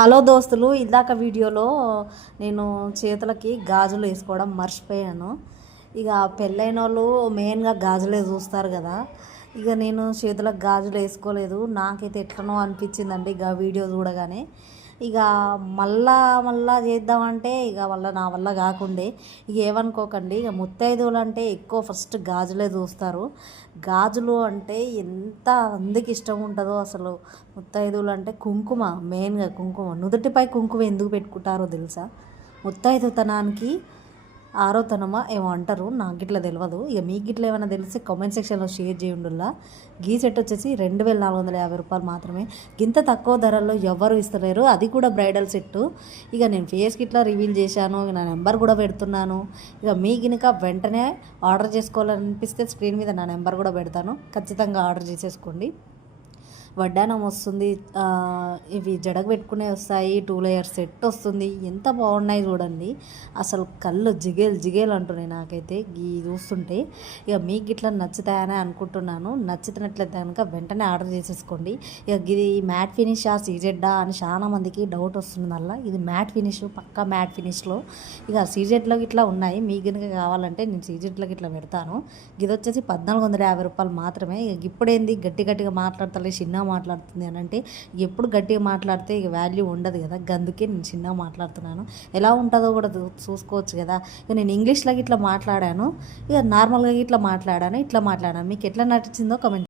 Hello దోస్తులు, ఇందాక వీడియోలో నేను చేతులకి గాజులు వేసుకోవడం మర్చిపోయాను. ఇక పెళ్ళైన వాళ్ళు మెయిన్గా గాజులే చూస్తారు కదా. ఇక నేను చేతులకు గాజులు వేసుకోలేదు. నాకైతే ఎట్లనో అనిపించిందండి ఇక వీడియో చూడగానే. ఇక మళ్ళా చేద్దామంటే ఇక నా వల్ల కాకుండే. ఇక ఏమనుకోకండి, ఇక ముత్తైదువులు అంటే ఎక్కువ ఫస్ట్ గాజులే చూస్తారు. గాజులు అంటే ఎంత మందికి ఇష్టం ఉంటుందో అసలు. ముత్తైదువులు అంటే కుంకుమ, మెయిన్గా కుంకుమ. నుదుటిపై కుంకుమ ఎందుకు పెట్టుకుంటారో తెలుసా? ముత్తైదుతనానికి ఆరోతనమా ఏమో అంటారు, నాకు గిట్లా తెలియదు. ఇక మీకు గిట్ల ఏమైనా తెలిసి కామెంట్ సెక్షన్లో షేర్ చేయండిలా. గీ సెట్ వచ్చేసి 2450 రూపాయలు మాత్రమే. గింత తక్కువ ధరల్లో ఎవరు ఇస్తలేరు, అది కూడా బ్రైడల్ సెట్టు. ఇక నేను ఫేస్ గిట్లా రివీల్ చేశాను, నా నెంబర్ కూడా పెడుతున్నాను. ఇక మీ గినక వెంటనే ఆర్డర్ చేసుకోవాలనిపిస్తే స్క్రీన్ మీద నా నెంబర్ కూడా పెడతాను, ఖచ్చితంగా ఆర్డర్ చేసేసుకోండి. వడ్డానం వస్తుంది, ఇవి జడకు పెట్టుకునే వస్తాయి, 2 లేయర్ సెట్ వస్తుంది. ఎంత బాగున్నాయి చూడండి, అసలు కళ్ళు జిగేలు అంటున్నాయి నాకైతే ఈ చూస్తుంటే. ఇక మీకు ఇట్లా నచ్చుతాయని అనుకుంటున్నాను. నచ్చుతున్నట్లయితే కనుక వెంటనే ఆర్డర్ చేసేసుకోండి. ఇక ఇది మ్యాట్ ఫినిషా సీజెడ్డా అని చాలా మందికి డౌట్ వస్తుంది. మళ్ళీ ఇది మ్యాట్ ఫినిష్, పక్కా మ్యాట్ ఫినిష్లో. ఇక సీజెడ్లోకి ఇట్లా ఉన్నాయి, మీకు కనుక కావాలంటే నేను సీజెడ్లోకి ఇట్లా పెడతాను. ఇది వచ్చేసి 1450 రూపాయలు మాత్రమే. ఇక ఇప్పుడేంది గట్టిగా మాట్లాడతలే, చిన్న మాట్లాడుతుంది అని అంటే, ఎప్పుడు గట్టిగా మాట్లాడితే ఇక వాల్యూ ఉండదు కదా, అందుకే నేను చిన్నగా మాట్లాడుతున్నాను. ఎలా ఉంటుందో కూడా చూసుకోవచ్చు కదా. ఇక నేను ఇంగ్లీష్లోకి ఇట్లా మాట్లాడాను, ఇక నార్మల్గా ఇట్లా మాట్లాడాను. మీకు ఎట్లా నచ్చిందో కమెంట్